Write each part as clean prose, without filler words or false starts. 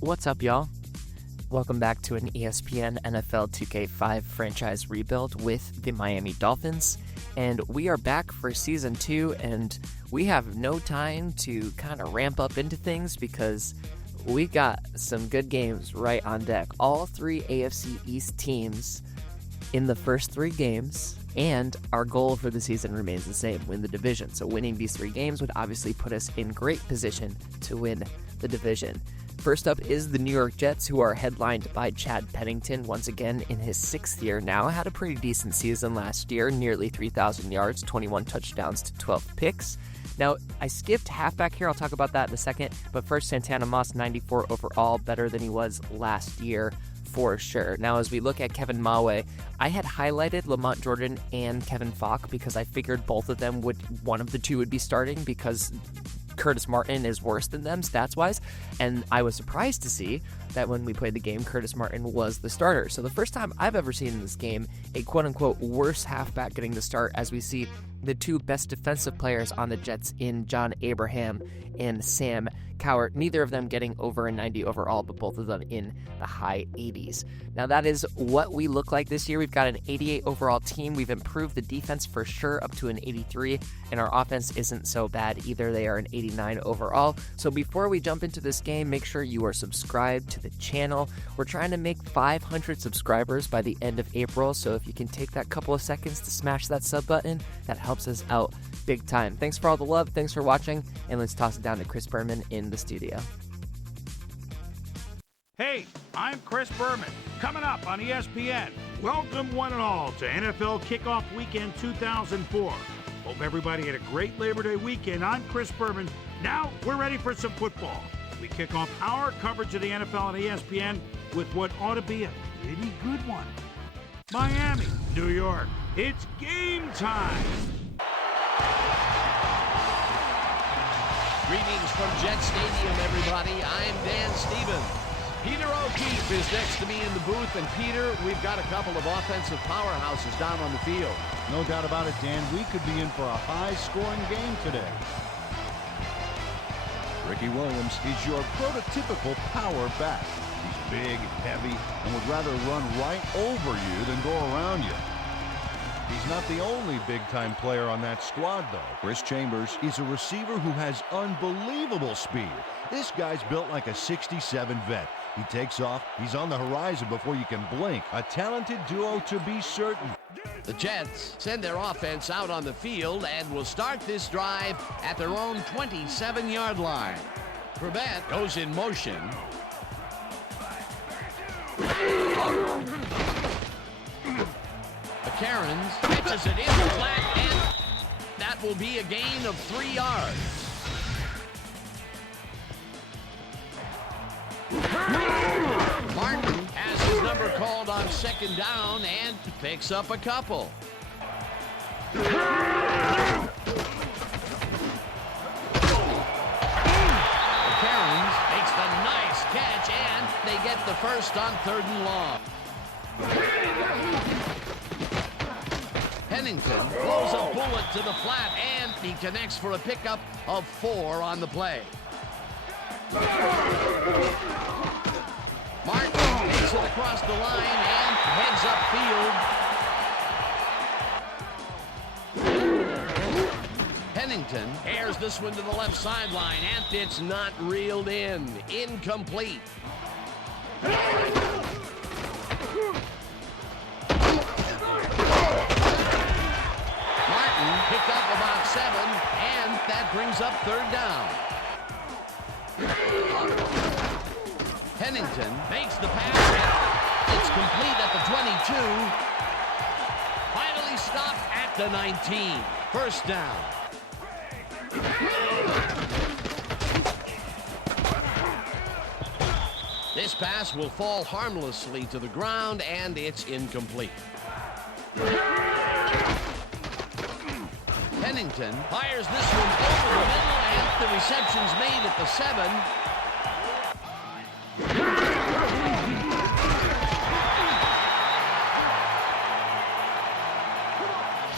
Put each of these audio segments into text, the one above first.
What's up, y'all? Welcome back to an ESPN NFL 2K5 franchise rebuild with the Miami Dolphins. And we are back for Season 2, and we have no time to kind of ramp up into things because we got some good games right on deck. All three AFC East teams in the first 3 games, and our goal for the season remains the same, win the division. So winning these 3 games would obviously put us in great position to win the division. First up is the New York Jets, who are headlined by Chad Pennington, once again in his 6th year now. Had a pretty decent season last year, nearly 3,000 yards, 21 touchdowns to 12 picks. Now, I skipped halfback here. I'll talk about that in a second. But first, Santana Moss, 94 overall, better than he was last year for sure. Now, as we look at Kevin Mawe, I had highlighted Lamont Jordan and Kevin Falk because I figured both of them one of the two would be starting because Curtis Martin is worse than them stats-wise, and I was surprised to see that when we played the game, Curtis Martin was the starter. So the first time I've ever seen in this game a quote-unquote worse halfback getting the start, as we see the 2 best defensive players on the Jets in John Abraham and Sam Cowart, neither of them getting over a 90 overall, but both of them in the high 80s. Now that is what we look like this year. We've got an 88 overall team. We've improved the defense for sure up to an 83, and our offense isn't so bad either. They are an 89 overall. So before we jump into this game, make sure you are subscribed to the channel. We're trying to make 500 subscribers by the end of April, so if you can take that couple of seconds to smash that sub button, that helps us out big time. Thanks for all the love, thanks for watching, and let's toss it down to Chris Berman in the studio. Hey, I'm Chris Berman. Coming up on ESPN, welcome one and all to NFL Kickoff Weekend 2004. Hope everybody had a great Labor Day weekend. I'm Chris Berman. Now we're ready for some football. We kick off our coverage of the NFL on ESPN with what ought to be a pretty good one. Miami, New York. It's game time. Greetings from Jet Stadium, everybody. I'm Dan Stevens. Peter O'Keefe is next to me in the booth. And Peter, we've got a couple of offensive powerhouses down on the field. No doubt about it, Dan. We could be in for a high-scoring game today. Ricky Williams is your prototypical power back. He's big, heavy, and would rather run right over you than go around you. He's not the only big-time player on that squad, though. Chris Chambers is a receiver who has unbelievable speed. This guy's built like a '67 vet. He takes off, he's on the horizon before you can blink. A talented duo to be certain. The Jets send their offense out on the field and will start this drive at their own 27-yard line. Prevent goes in motion. Cairns pitches it in the flat, and that will be a gain of 3 yards. Martin has his number called on 2nd down and picks up a couple. Cairns makes the nice catch, and they get the first on 3rd and long. Pennington blows a bullet to the flat, and he connects for a pickup of 4 on the play. Martin takes it across the line and heads upfield. Pennington airs this one to the left sideline, and it's not reeled in. Incomplete. Picked up about 7, and that brings up 3rd down. Pennington makes the pass. It's complete at the 22. Finally stopped at the 19. 1st down. This pass will fall harmlessly to the ground, and it's incomplete. Pennington fires this one over the middle, and the reception's made at the 7.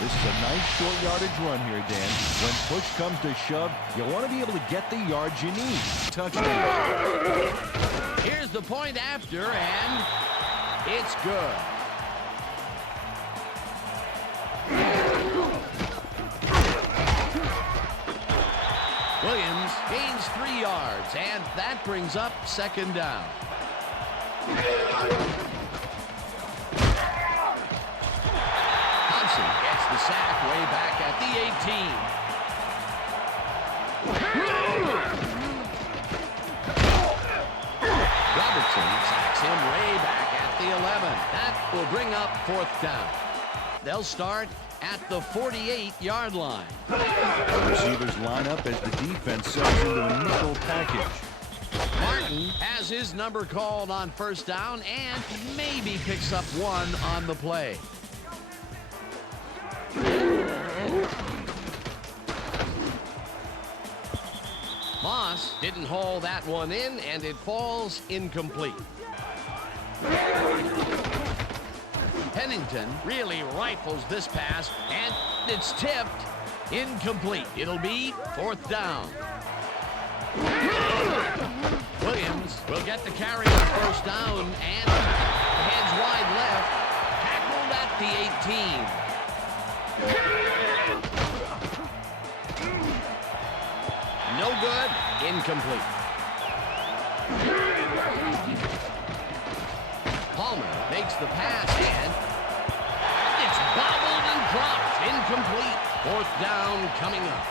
This is a nice short yardage run here, Dan. When push comes to shove, you want to be able to get the yards you need. Touchdown. Here's point after, and it's good. Williams gains 3 yards, and that brings up second down. Thompson gets the sack way back at the 18. Robertson sacks him way back at the 11. That will bring up fourth down. They'll start at the 48-yard line. The receivers line up as the defense settles into a nickel package. Martin has his number called on first down and maybe picks up 1 on the play. Moss didn't haul that one in, and it falls incomplete. Pennington really rifles this pass, and it's tipped incomplete. It'll be fourth down. Williams will get the carry on first down and heads wide left, tackled at the 18. No good, incomplete. Palmer makes the pass, and it's bobbled and dropped. Incomplete. Fourth down coming up.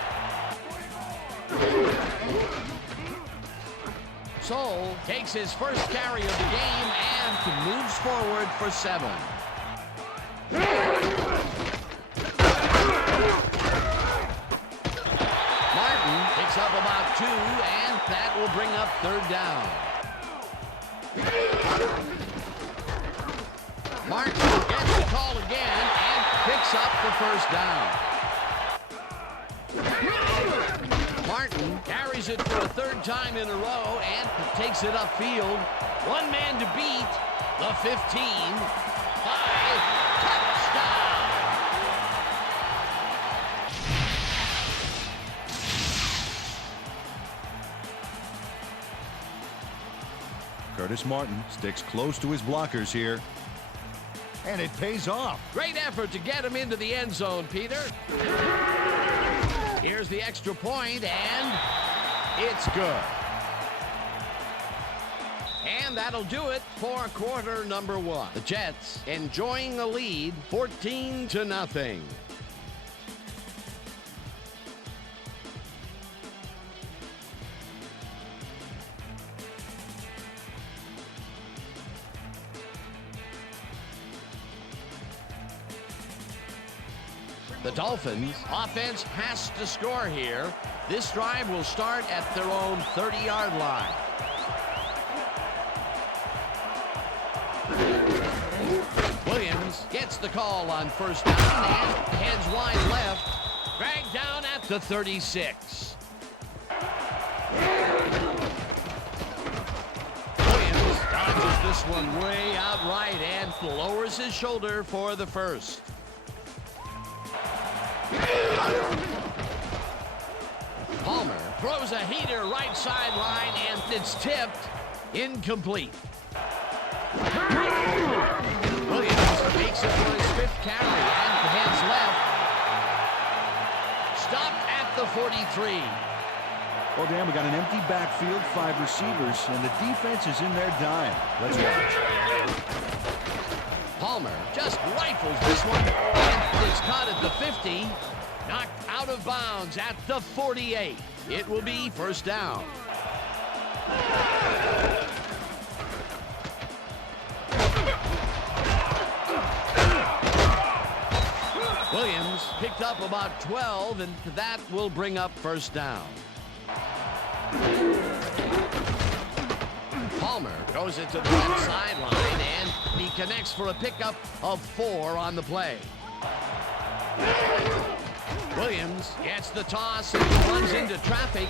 Soule takes his first carry of the game and moves forward for 7. Martin picks up about 2, and that will bring up third down. Martin gets the call again and picks up the first down. Martin carries it for a 3rd time in a row and takes it upfield. 1 man to beat, the 15. 5, touchdown! Curtis Martin sticks close to his blockers here. And it pays off. Great effort to get him into the end zone, Peter. Here's the extra point, and it's good. And that'll do it for quarter number 1. The Jets enjoying a lead, 14-0. The Dolphins offense has to score here. This drive will start at their own 30-yard line. Williams gets the call on first down and heads wide left. Dragged down at the 36. Williams dodges this one way out right and lowers his shoulder for the first. Palmer throws a heater right sideline, and it's tipped incomplete. Williams makes it for his 5th carry and heads left. Stopped at the 43. Well, Dan, we got an empty backfield, 5 receivers, and the defense is in their dime. Let's watch. Palmer just rifles this one, and it's caught at the 50. Knocked out of bounds at the 48. It will be first down. Williams picked up about 12, and that will bring up first down. Palmer goes it to the left sideline, and he connects for a pickup of 4 on the play. Williams gets the toss and runs into traffic.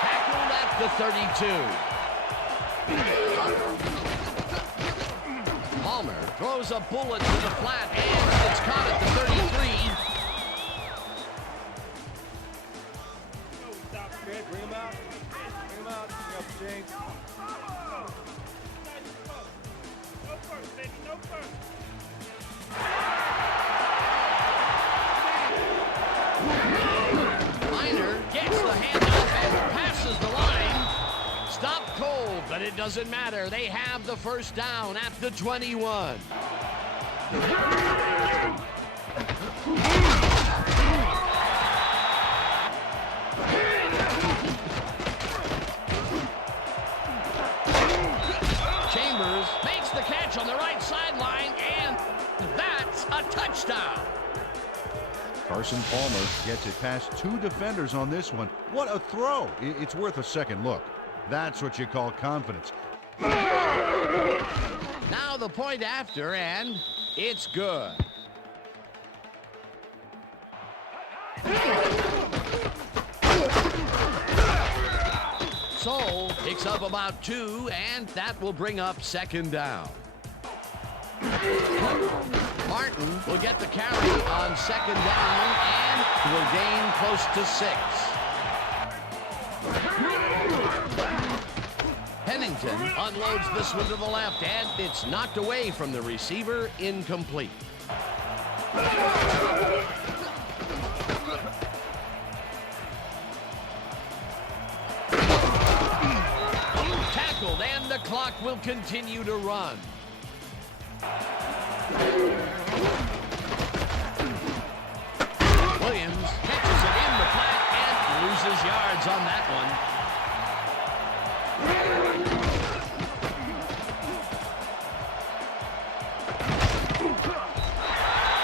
Tackled at the 32. Palmer throws a bullet to the flat, and it's caught at the 33. Bring him out. Bring him out. Bring up James. But it doesn't matter. They have the first down at the 21. Chambers makes the catch on the right sideline, and that's a touchdown. Carson Palmer gets it past 2 defenders on this one. What a throw. It's worth a second look. That's what you call confidence. Now the point after, and it's good. Soul picks up about 2, and that will bring up second down. Martin will get the carry on second down and will gain close to 6. Pennington unloads this one to the left, and it's knocked away from the receiver, incomplete. Tackled, and the clock will continue to run. Williams catches it in the flat and loses yards on that one.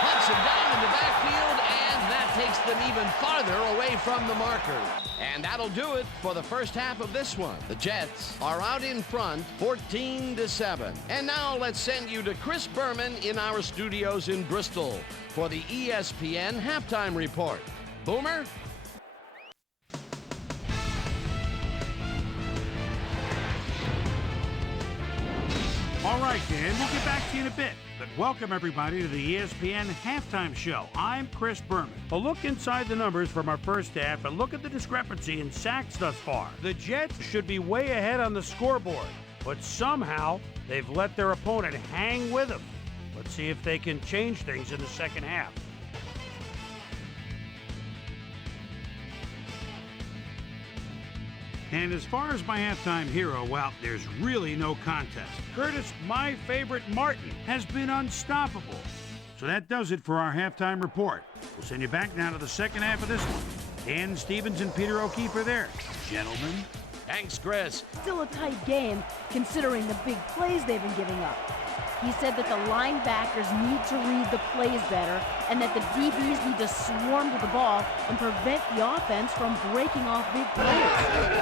Hunts him down in the backfield, and that takes them even farther away from the marker. And that'll do it for the first half of this one. The Jets are out in front, 14-7. And now let's send you to Chris Berman in our studios in Bristol for the ESPN Halftime Report. Boomer? All right, Dan, we'll get back to you in a bit. But welcome, everybody, to the ESPN Halftime Show. I'm Chris Berman. A look inside the numbers from our first half and look at the discrepancy in sacks thus far. The Jets should be way ahead on the scoreboard, but somehow they've let their opponent hang with them. Let's see if they can change things in the second half. And as far as my halftime hero, well, there's really no contest. Curtis, my favorite Martin, has been unstoppable. So that does it for our halftime report. We'll send you back now to the second half of this one. Dan Stevens and Peter O'Keefe are there. Gentlemen. Thanks, Chris. Still a tight game, considering the big plays they've been giving up. He said that the linebackers need to read the plays better and that the DBs need to swarm to the ball and prevent the offense from breaking off big plays.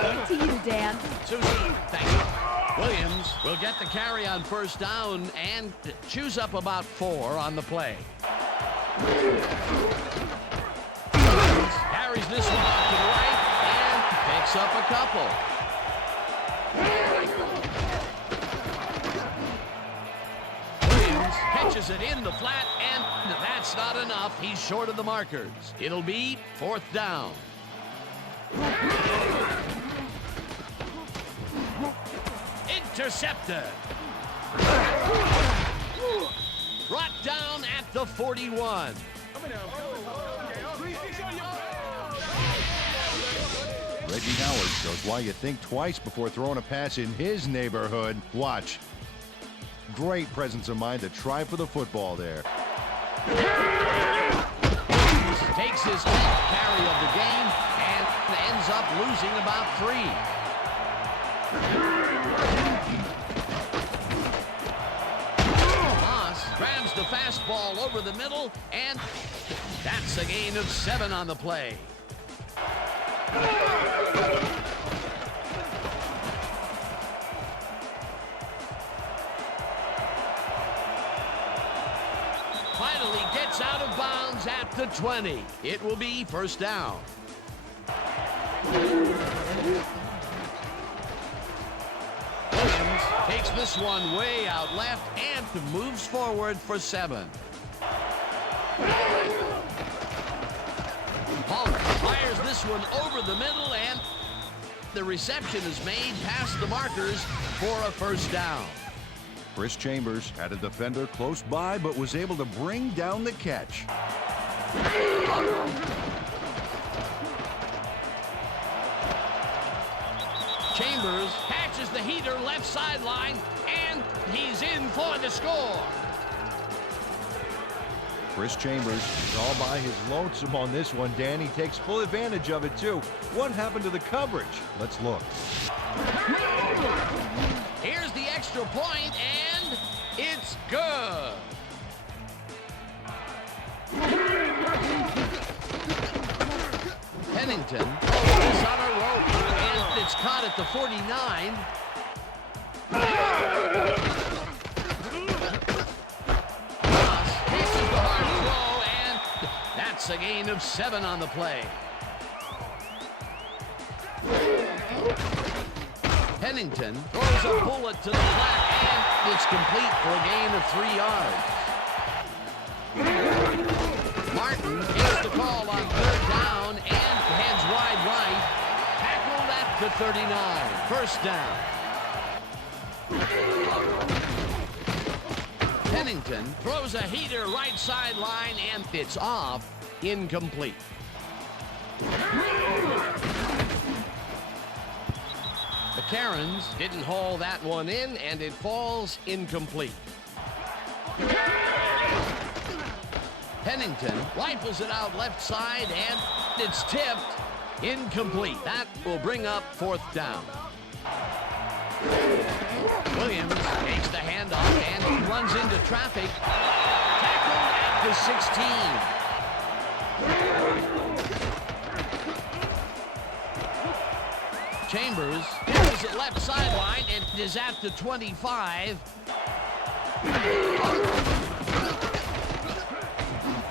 Back to you, Dan. Susie, thank you. Williams will get the carry on first down and chews up about 4 on the play. Williams carries this one off to the right and picks up a couple. Catches it in the flat, and that's not enough. He's short of the markers. It'll be 4th down. Intercepted. Brought down at the 41. Reggie Howard shows why you think twice before throwing a pass in his neighborhood. Watch. Great presence of mind to try for the football there. Takes his 10th carry of the game and ends up losing about 3. Moss grabs the fastball over the middle, and that's a gain of 7 on the play. Finally gets out of bounds at the 20. It will be 1st down. Williams takes this one way out left and moves forward for 7. Palmer fires this one over the middle, and the reception is made past the markers for a 1st down. Chris Chambers had a defender close by, but was able to bring down the catch. Chambers catches the heater left sideline, and he's in for the score. Chris Chambers is all by his lonesome on this one, Dan. He takes full advantage of it, too. What happened to the coverage? Let's look. Here's the extra point, and it's good. Pennington is on a rope, and it's caught at the 49. That's a gain of 7 on the play. Pennington throws a bullet to the flat, and it's complete for a gain of 3 yards. Martin gets the call on 3rd down and heads wide right. Tackled at the 39. First down. Pennington throws a heater right sideline, and it's off. Incomplete. The Karens didn't haul that one in, and it falls incomplete. Pennington rifles it out left side, and it's tipped. Incomplete. That will bring up 4th down. Williams takes the handoff and runs into traffic. Tackled at the 16. Chambers pitches it left sideline and is at the 25.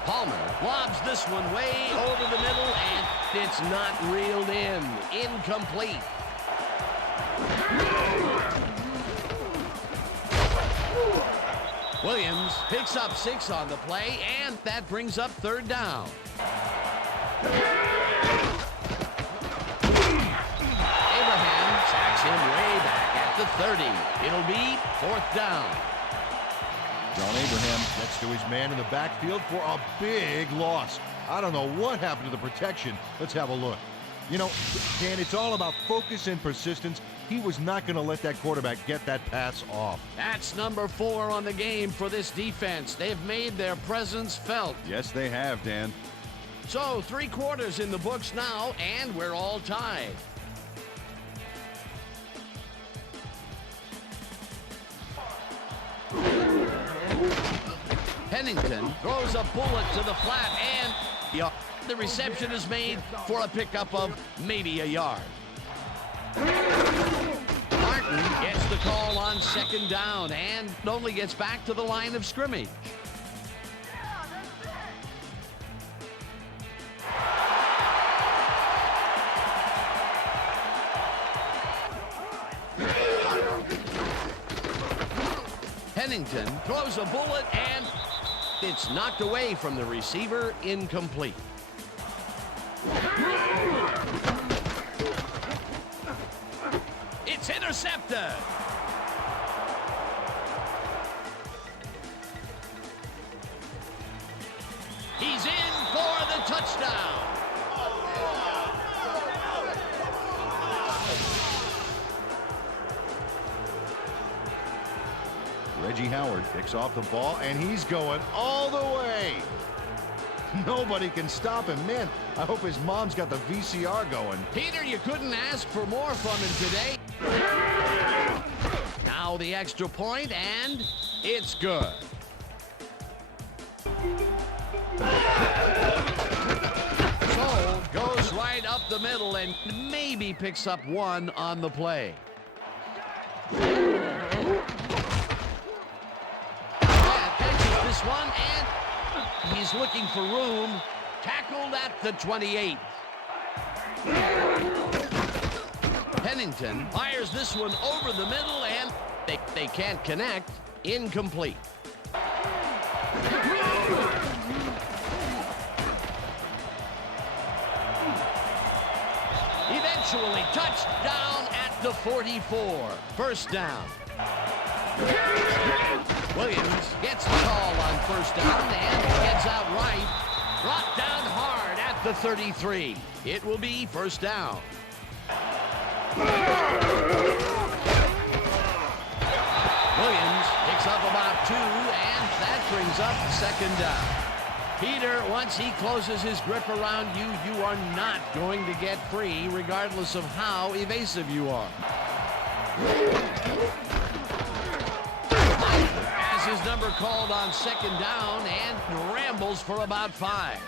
Palmer lobs this one way over the middle, and it's not reeled in. Incomplete. Williams picks up 6 on the play, and that brings up 3rd down. Abraham sacks him way back at the 30. It'll be 4th down. John Abraham gets to his man in the backfield for a big loss. I don't know what happened to the protection. Let's have a look. You know, Dan, it's all about focus and persistence. He was not going to let that quarterback get that pass off. That's number 4 on the game for this defense. They've made their presence felt. Yes, they have, Dan. So 3 quarters in the books now, and we're all tied. Pennington throws a bullet to the flat, and the reception is made for a pickup of maybe a yard. Martin gets the call on 2nd down and only gets back to the line of scrimmage. Pennington throws a bullet, and it's knocked away from the receiver. Incomplete. It's intercepted. He's in for the touchdown. Reggie Howard picks off the ball, and he's going all the way. Nobody can stop him. Man, I hope his mom's got the VCR going. Peter, you couldn't ask for more from him today. Now the extra point, and it's good. So goes right up the middle and maybe picks up 1 on the play. Catches this one, and he's looking for room. Tackled at the 28. Pennington fires this one over the middle, and they can't connect. Incomplete. Eventually touched down at the 44. First down. Williams gets the call on 1st down and gets out right. Brought down hard at the 33. It will be 1st down. Williams picks up about 2, and that brings up second down. Peter, once he closes his grip around you, you are not going to get free, regardless of how evasive you are. Has his number called on second down and rambles for about 5.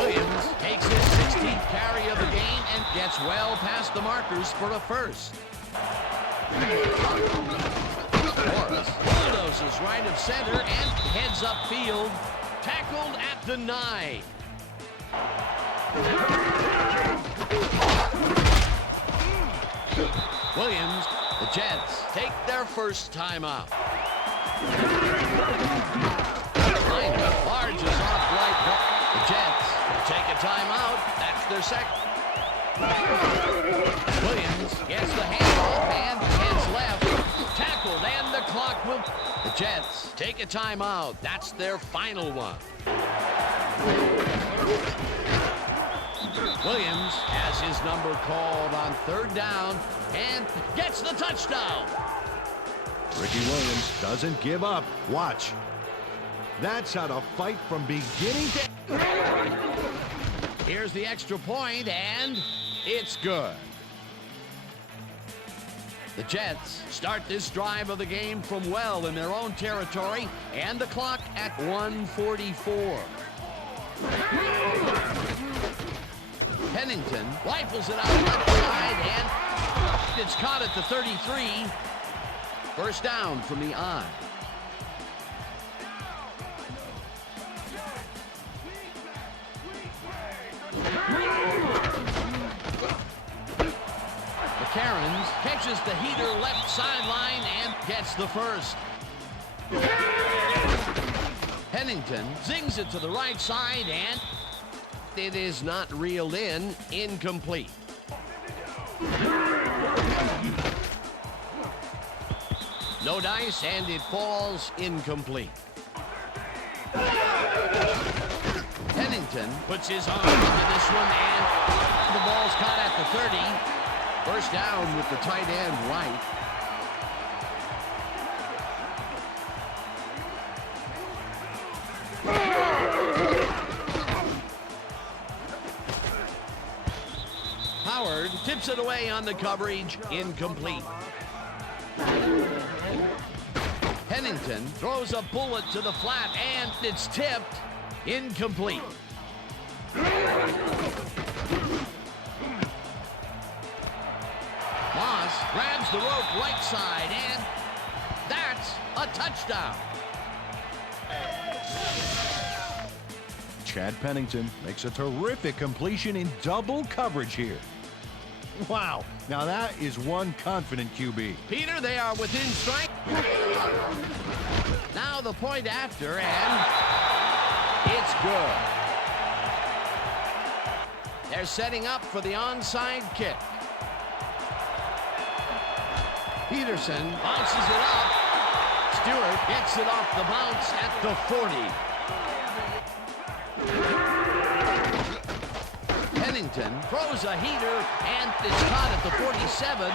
Williams takes his 16th carry of the game and gets well past the markers for a first. Morris bulldozes right of center and heads upfield, tackled at the 9. Williams, the Jets take their first timeout. Lineup barges off right. The Jets take a timeout. That's their second. Williams gets the handoff and heads left. Tackled, and the clock will... The Jets take a timeout. That's their final one. Williams has his number called on third down and gets the touchdown. Ricky Williams doesn't give up. Watch. That's how to fight from beginning to... Here's the extra point, and it's good. The Jets start this drive of the game from well in their own territory, and the clock at 1:44. Pennington rifles it out left side, and it's caught at the 33. First down from the I. Cairns catches the heater left sideline and gets the first. Pennington zings it to the right side, and it is not reeled in. Incomplete. No dice, and it falls incomplete. Pennington puts his arm into this one, and the ball's caught at the 30. First down with the tight end right. Howard tips it away on the coverage. Incomplete. Pennington throws a bullet to the flat, and it's tipped. Incomplete. Moss grabs the rope right side, and that's a touchdown. Chad Pennington makes a terrific completion in double coverage here. Wow, now that is one confident QB. Peter, they are within strike. Now the point after, and it's good. They're setting up for the onside kick. Peterson bounces it up. Stewart gets it off the bounce at the 40. Pennington throws a heater, and it's caught at the 47.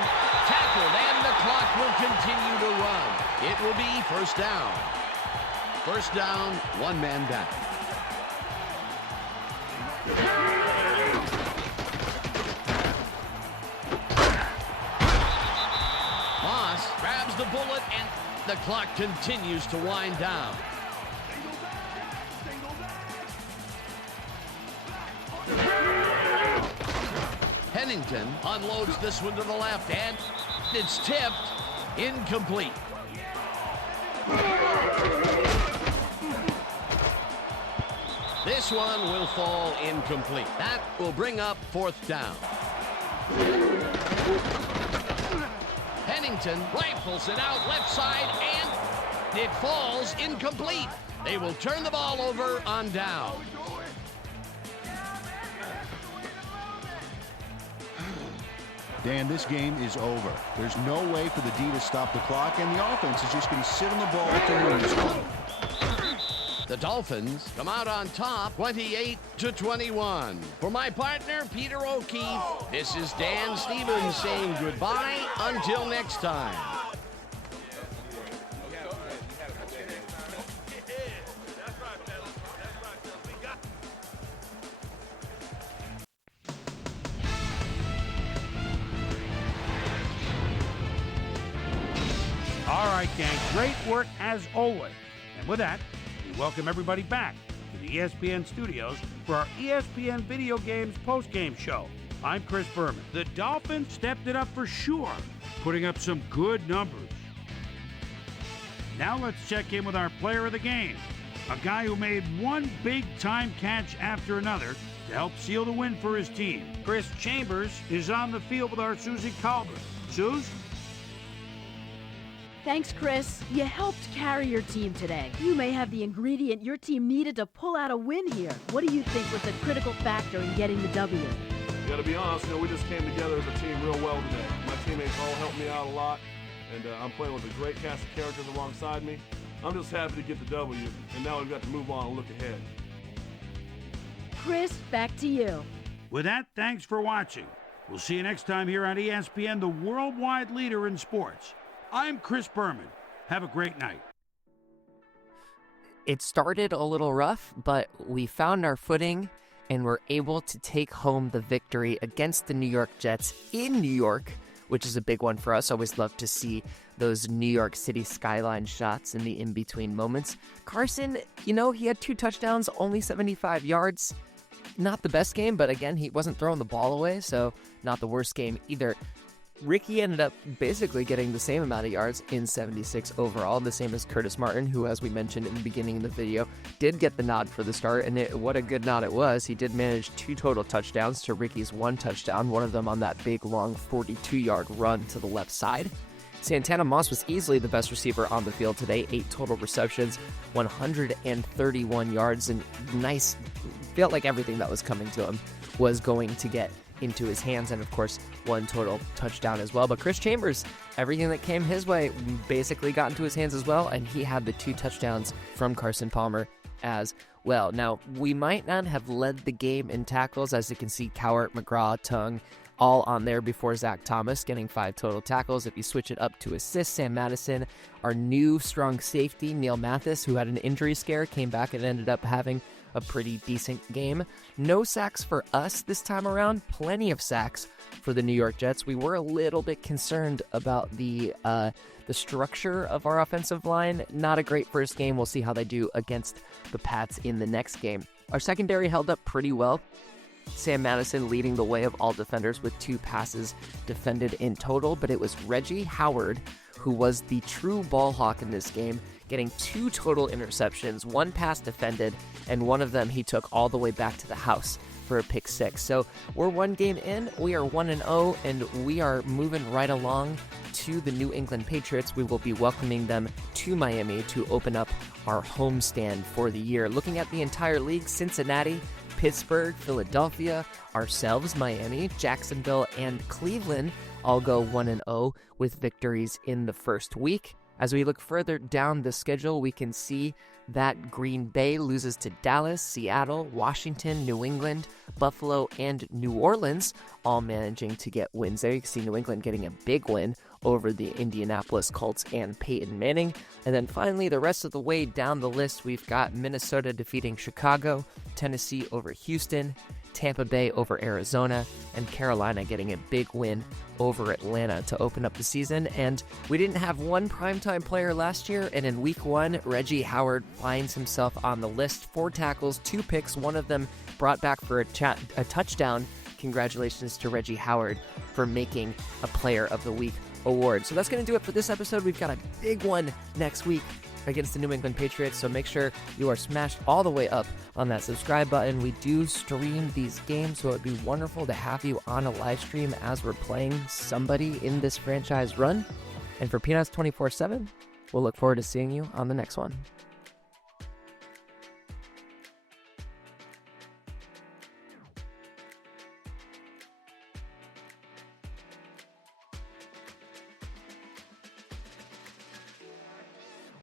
Tackled, and the clock will continue to run. It will be first down. First down, one man down. Moss grabs the bullet, and the clock continues to wind down. Pennington unloads this one to the left, and it's tipped. Incomplete. This one will fall incomplete. That will bring up fourth down. Pennington rifles it out left side, and it falls incomplete. They will turn the ball over on down. Dan, this game is over. There's no way for the D to stop the clock, and the offense is just going to sit on the ball until the win is gone. The Dolphins come out on top 28-21. For my partner, Peter O'Keefe, this is Dan Stevens saying goodbye until next time. All right, gang, great work as always. And with that, we welcome everybody back to the ESPN studios for our ESPN Video Games postgame show. I'm Chris Berman. The Dolphins stepped it up for sure, putting up some good numbers. Now let's check in with our player of the game, a guy who made one big-time catch after another to help seal the win for his team. Chris Chambers is on the field with our Susie Calvert. Suze? Thanks, Chris. You helped carry your team today. You may have the ingredient your team needed to pull out a win here. What do you think was the critical factor in getting the W? Yeah, to be honest, we just came together as a team real well today. My teammates all helped me out a lot, and I'm playing with a great cast of characters alongside me. I'm just happy to get the W, and now we've got to move on and look ahead. Chris, back to you. With that, thanks for watching. We'll see you next time here on ESPN, the worldwide leader in sports. I'm Chris Berman. Have a great night. It started a little rough, but we found our footing and were able to take home the victory against the New York Jets in New York, which is a big one for us. Always love to see those New York City skyline shots in the in-between moments. Carson, he had 2 touchdowns, only 75 yards. Not the best game, but again, he wasn't throwing the ball away, so not the worst game either. Ricky ended up basically getting the same amount of yards in 76 overall, the same as Curtis Martin, who, as we mentioned in the beginning of the video, did get the nod for the start, and what a good nod it was. He did manage 2 total touchdowns to Ricky's 1 touchdown, one of them on that big, long 42-yard run to the left side. Santana Moss was easily the best receiver on the field today, 8 total receptions, 131 yards, and nice, felt like everything that was coming to him was going to get into his hands, and of course 1 total touchdown as well. But Chris Chambers, everything that came his way basically got into his hands as well, and he had the 2 touchdowns from Carson Palmer as well. Now, we might not have led the game in tackles, as you can see Cowart, McGraw, Tongue, all on there before Zach Thomas getting 5 total tackles. If you switch it up to assists, Sam Madison, our new strong safety, Neil Mathis, who had an injury scare, came back and ended up having a pretty decent game. No sacks for us this time around, plenty of sacks for the New York Jets. We were a little bit concerned about the structure of our offensive line. Not a great first game. We'll see how they do against the Pats in the next game. Our secondary held up pretty well. Sam Madison leading the way of all defenders with 2 passes defended in total, but it was Reggie Howard who was the true ball hawk in this game, getting 2 total interceptions, 1 pass defended, and one of them he took all the way back to the house for a pick 6. So we're 1 game in, we are 1-0, and we are moving right along to the New England Patriots. We will be welcoming them to Miami to open up our homestand for the year. Looking at the entire league, Cincinnati, Pittsburgh, Philadelphia, ourselves, Miami, Jacksonville, and Cleveland all go 1-0 with victories in the first week. As we look further down the schedule, we can see that Green Bay loses to Dallas, Seattle, Washington, New England, Buffalo, and New Orleans, all managing to get wins there. You can see New England getting a big win over the Indianapolis Colts and Peyton Manning. And then finally, the rest of the way down the list, we've got Minnesota defeating Chicago, Tennessee over Houston, Tampa Bay over Arizona, and Carolina getting a big win over Atlanta to open up the season. And we didn't have one primetime player last year, and in week 1, Reggie Howard finds himself on the list. 4 tackles, 2 picks, one of them brought back for a touchdown. Congratulations to Reggie Howard for making a Player of the Week award. So that's going to do it for this episode. We've got a big one next week against the New England Patriots, so make sure you are smashed all the way up on that subscribe button. We do stream these games, so it would be wonderful to have you on a live stream as we're playing somebody in this franchise run. And for Peanuts 24/7, we'll look forward to seeing you on the next one.